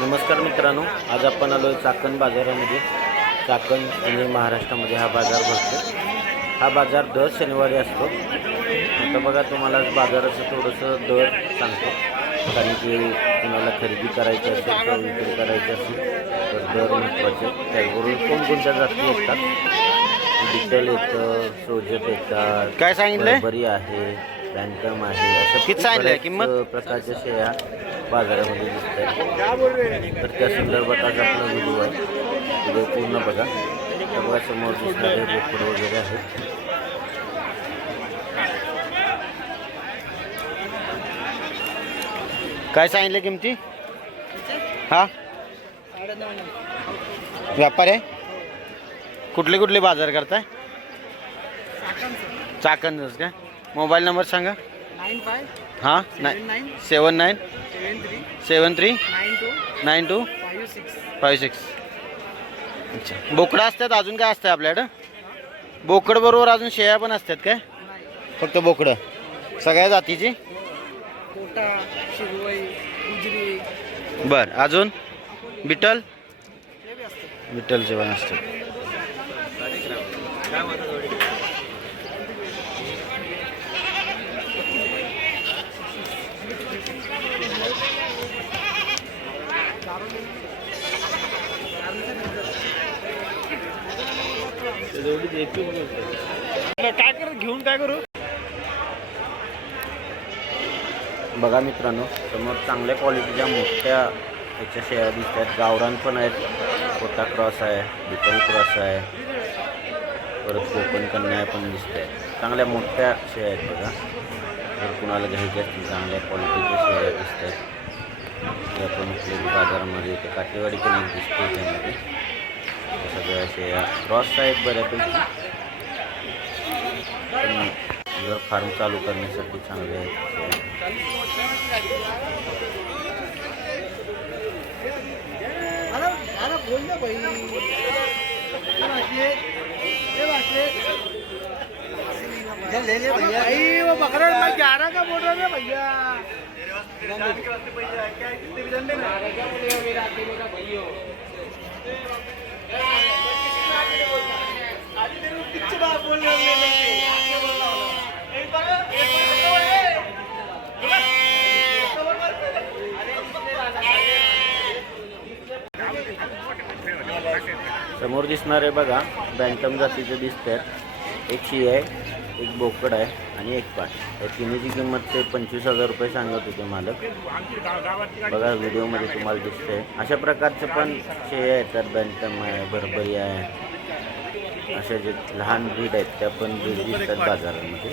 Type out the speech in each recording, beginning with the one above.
नमस्कार मित्रांनो आज आपण आलो चाकण बाजारामध्ये. चाकण आणि महाराष्ट्रामध्ये हा बाजार भरतो हा बाजार दर शनिवारी असतो. आता बघा तुम्हाला बाजाराचं थोडंसं दर सांगतो. कारण की तुम्हाला खरेदी करायची असेल किंवा विक्री करायची असेल तर दर महत्त्वाचे. त्याचबरोबर कोणकोणत्या जाती येतात? डिटेल येतं सोजत येतात काय सांगितलंय? बरी आहे बँकम आहे अशा किती बऱ्याच, किंमत? प्रकारच्या शेळ्या बाजारामध्ये दिसतात तर त्या संदर्भात आज आपला व्हिडिओ आहे. व्हिडिओ पूर्ण बघा. तर बघा समोर दिसणारे बोकड वगैरे आहेत. काय सांगितलं किमती? हा? व्यापार आहे? कुठले कुठले बाज़ार करताय? चाकणच. काय मोबाईल नंबर सांगा. नाईन फाय हां? नाही seven nine seven three nine two five six अच्छा. बोकडं असतात अजून काय असतं आपल्याकडं? बोकड बरोबर अजून शेळ्या पण असतात काय? फक्त बोकडं. सगळ्या जातीची? बर. अजून? बिटल? बी असतं विठ्ठलचे पण असतात. काय करू घेऊन काय करू? बघा मित्रांनो समोर चांगल्या क्वालिटीच्या मोठ्या याच्या शेळ्या दिसतात गावरान पण आहेत. कोटा क्रॉस आहे बिटल क्रॉस आहे. परत कोकण कन्या पण दिसते चांगल्या मोठ्या शेळ्या आहेत बघा. जर कुणाला घ्यायच्या असतील चांगल्या क्वालिटीच्या शेळ्या दिसत आहेत. ते आपण उपयोगी बाजारामध्ये ते काटेवाडी पण एक दिसते त्यामध्ये. सगळे असे क्रॉस आहेत बऱ्यापैकी. पण जर फार्म चालू करण्यासाठी चांगले आहेत. अरे अरे बोल ना ग्यारह का बोल रहा भैया समोर दिसणारे बघा बँटम जातीचे आहेत एक शी आहे एक बोकड आहे आणि एक पाट. या तिन्हीची किंमत ते पंचवीस हजार रुपये सांगत होते मालक. बघा व्हिडिओमध्ये तुम्हाला दिसते अशा प्रकारचे पण शे येतात बँटम आहे भरभरी आहे. अशा जे लहान ब्रीड आहेत त्या पण ब्रीड दिसतात बाजारामध्ये.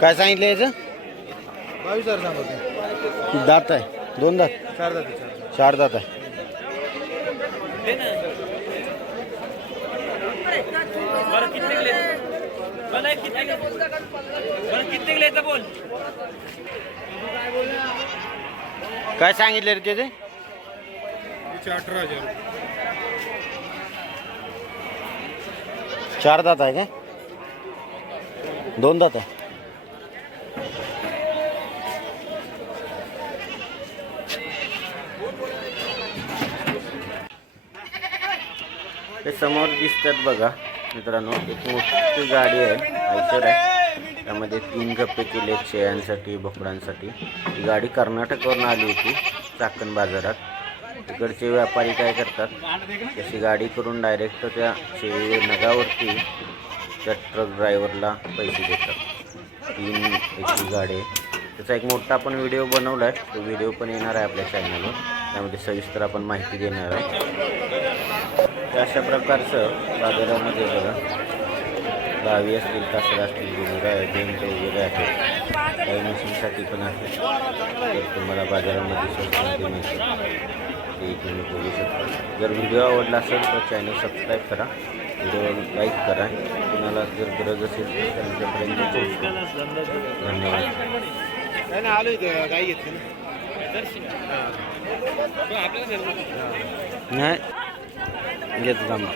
काय सांगितलं याचं? बावीस हजार सांगतो दात आहे. दोन दात? चार जाते चार चार दात आहे. काय सांगितलं रे त्याचे? तिचे अठरा हजार. चार दात काय? दोन दात ते समोर दिसतात बघा, मित्रांनो, एक मोठी गाडी आहे आयशर आहे. त्यामध्ये तीन गप्पे केले शेळ्यांसाठी, बोकडांसाठी. ही गाडी कर्नाटकवरून आली होती, चाकण बाजारात. तिकडचे व्यापारी काय करतात? तशी गाडी करून डायरेक्ट त्या शेळी नगावरती त्या ट्रक ड्रायव्हरला पैसे देतात. तीन याची गाडी. त्याचा एक मोठा आपण व्हिडिओ बनवला आहे तो व्हिडिओ पण येणार आहे आपल्या चॅनलवर त्यामध्ये सविस्तर आपण माहिती देणार आहे तर अशा प्रकारचं बाजारामध्ये बघा. असतील कासरा असतील गुजरा बेंट वगैरे आहेत काही मशीनसाठी पण आहे तर तुम्हाला बाजारामध्ये स्वस्तामध्ये मिळतील ते तुम्ही बघू शकता जर व्हिडिओ आवडला असेल तर चॅनल सबस्क्राईब करा व्हिडिओ लाईक करा कुणाला जर गरज असेल तर त्यांच्यापर्यंत पोहोचवा धन्यवाद नाही ना आलो इथं गाई घेतली ना नाही घेतो थांबा